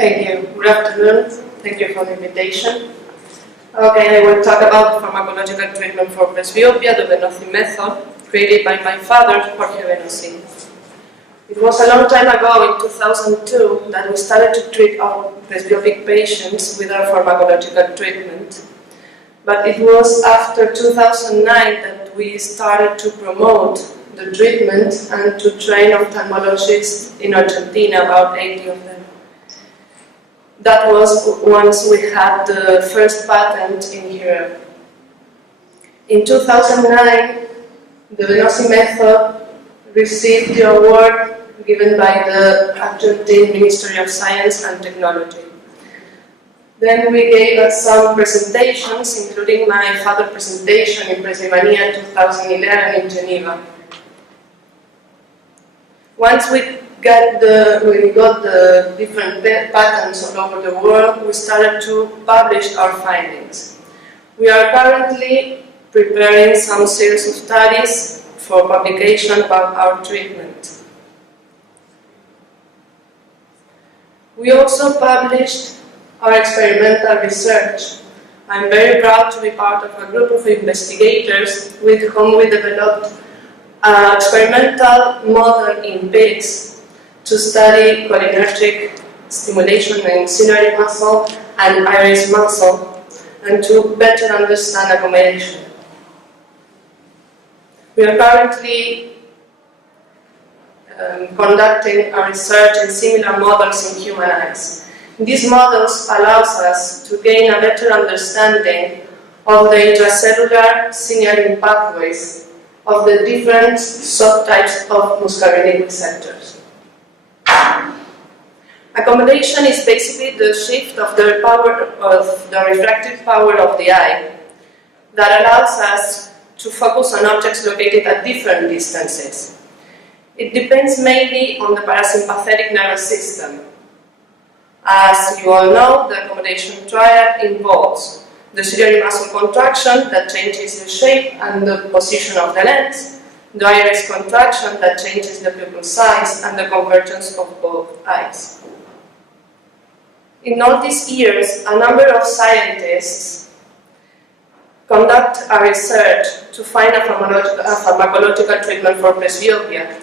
Thank you. Good afternoon. Thank you for the invitation. Okay, I will talk about the pharmacological treatment for presbyopia, the Benozzi method, created by my father, Jorge Benozzi. It was a long time ago, in 2002, that we started to treat our presbyopic patients with our pharmacological treatment. But it was after 2009 that we started to promote the treatment and to train ophthalmologists in Argentina, about 80 of them. That was once we had the first patent in Europe. In 2009, the Benozzi method received the award given by the Argentine Ministry of Science and Technology. Then we gave some presentations, including my father's presentation in Presbymania 2011 in Geneva. Once we got the different patents all over the world, we started to publish our findings. We are currently preparing some series of studies for publication about our treatment. We also published our experimental research. I'm very proud to be part of a group of investigators with whom we developed an experimental model in pigs to study cholinergic stimulation in ciliary muscle and iris muscle, and to better understand accommodation. We are currently conducting a research in similar models in human eyes. These models allow us to gain a better understanding of the intracellular signaling pathways of the different subtypes of muscarinic receptors. Accommodation is basically the shift of the refractive power of the eye that allows us to focus on objects located at different distances. It depends mainly on the parasympathetic nervous system. As you all know, the accommodation triad involves the ciliary muscle contraction that changes the shape and the position of the lens, the iris contraction that changes the pupil size, and the convergence of both eyes. In all these years, a number of scientists conduct a research to find a pharmacological treatment for presbyopia,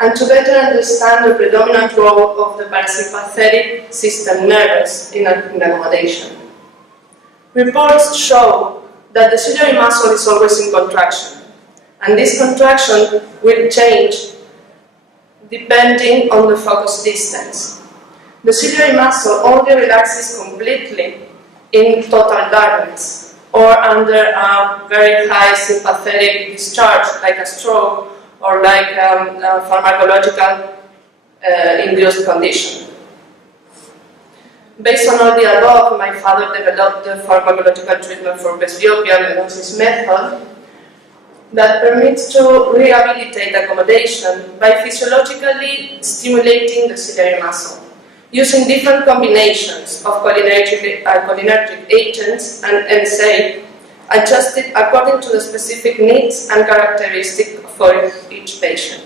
and to better understand the predominant role of the parasympathetic system nerves in accommodation. Reports show that the ciliary muscle is always in contraction, and this contraction will change depending on the focus distance. The ciliary muscle only relaxes completely in total darkness or under a very high sympathetic discharge, like a stroke or like a pharmacological induced condition. Based on all the above, my father developed the pharmacological treatment for presbyopia, the Benozzi method, that permits to rehabilitate accommodation by physiologically stimulating the ciliary muscle, using different combinations of cholinergic agents and NSAID, adjusted according to the specific needs and characteristics for each patient.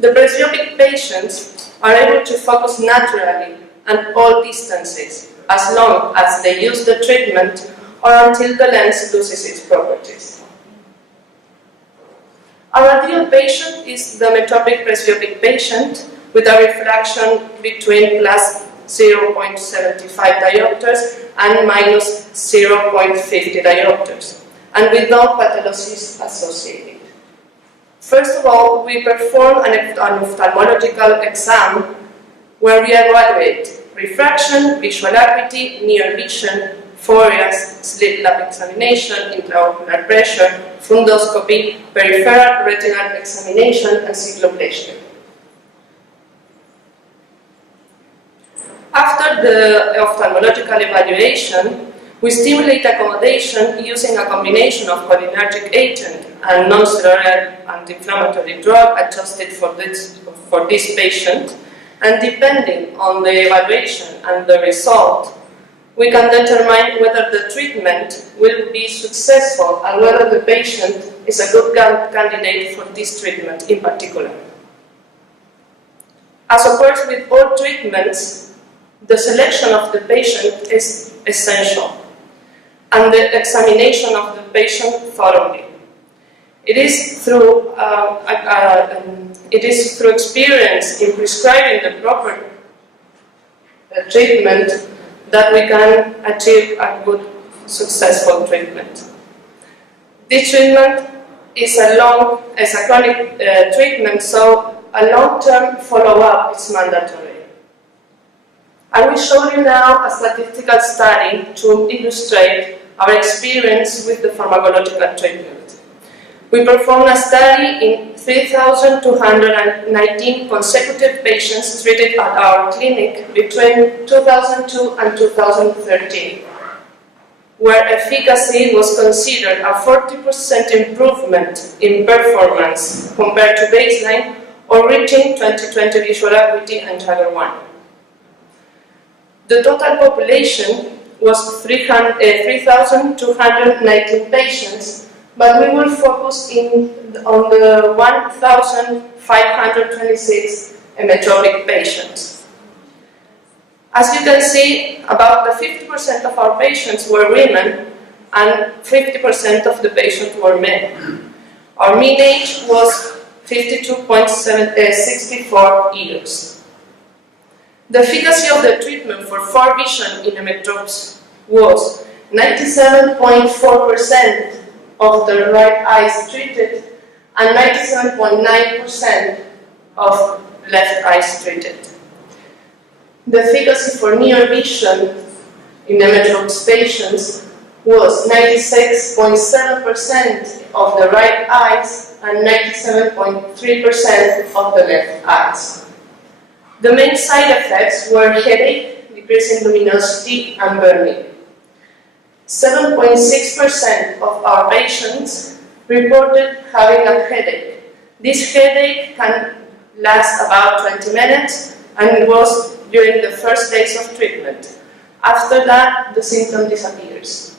The presbyopic patients are able to focus naturally at all distances, as long as they use the treatment or until the lens loses its properties. Our ideal patient is the metropic presbyopic patient with a refraction between plus 0.75 diopters and minus 0.50 diopters, and with no pathologies associated. First of all, we perform an ophthalmological exam where we evaluate refraction, visual acuity, near vision, fovea, slit lamp examination, intraocular pressure, fundoscopy, peripheral retinal examination, and cycloplasia. After the ophthalmological evaluation, we stimulate accommodation using a combination of cholinergic agent and non-steroidal anti-inflammatory drug adjusted for this patient, and depending on the evaluation and the result, we can determine whether the treatment will be successful and whether the patient is a good candidate for this treatment in particular. As occurs with all treatments, the selection of the patient is essential, and the examination of the patient thoroughly. It is through experience in prescribing the proper treatment that we can achieve a good, successful treatment. This treatment is a chronic treatment, so a long-term follow-up is mandatory. I will show you now a statistical study to illustrate our experience with the pharmacological treatment. We performed a study in 3,219 consecutive patients treated at our clinic between 2002 and 2013, where efficacy was considered a 40% improvement in performance compared to baseline or reaching 20/20 visual acuity and Tiger 1. The total population was 3,219 patients, but we will focus on the 1,526 emetropic patients. As you can see, about the 50% of our patients were women and 50% of the patients were men. Our mean age was 52.64 years. The efficacy of the treatment for far vision in emetrops was 97.4% of the right eyes treated and 97.9% of left eyes treated. The efficacy for near vision in emetrops patients was 96.7% of the right eyes and 97.3% of the left eyes. The main side effects were headache, decrease in luminosity, and burning. 7.6% of our patients reported having a headache. This headache can last about 20 minutes, and it was during the first days of treatment. After that, the symptom disappears.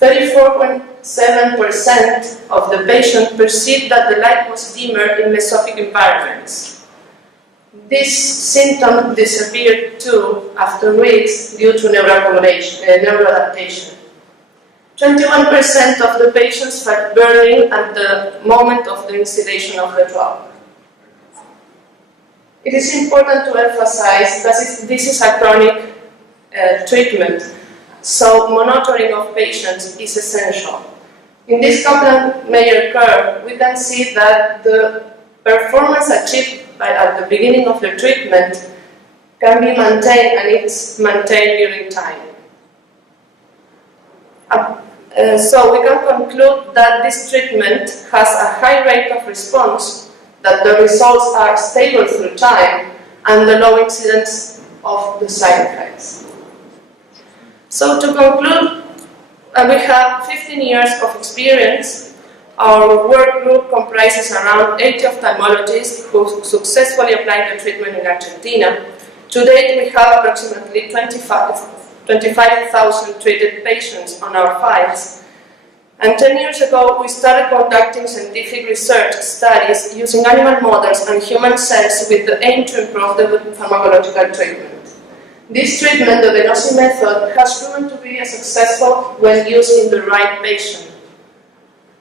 34.7% of the patients perceived that the light was dimmer in mesopic environments. This symptom disappeared too after weeks due to neuroadaptation. 21% of the patients felt burning at the moment of the installation of the drug. It is important to emphasize that this is a chronic treatment, so monitoring of patients is essential. In this Kaplan-Meier curve, we can see that the performance achieved at the beginning of the treatment can be maintained, and it's maintained during time. So we can conclude that this treatment has a high rate of response, that the results are stable through time, and the low incidence of the side effects. So to conclude, we have 15 years of experience. Our work group comprises around 80 ophthalmologists who successfully applied the treatment in Argentina. To date, we have approximately 25,000 treated patients on our files. And 10 years ago, we started conducting scientific research studies using animal models and human cells with the aim to improve the pharmacological treatment. This treatment, the Benozzi method, has proven to be successful when used in the right patient.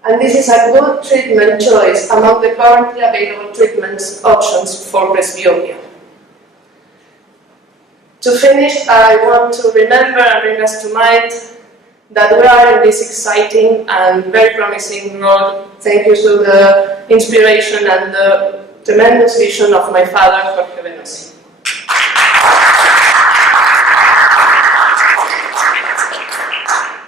And this is a good treatment choice among the currently available treatment options for presbyopia. To finish, I want to remember and bring us to mind that we are in this exciting and very promising road, thank you to the inspiration and the tremendous vision of my father, Jorge Benozzi.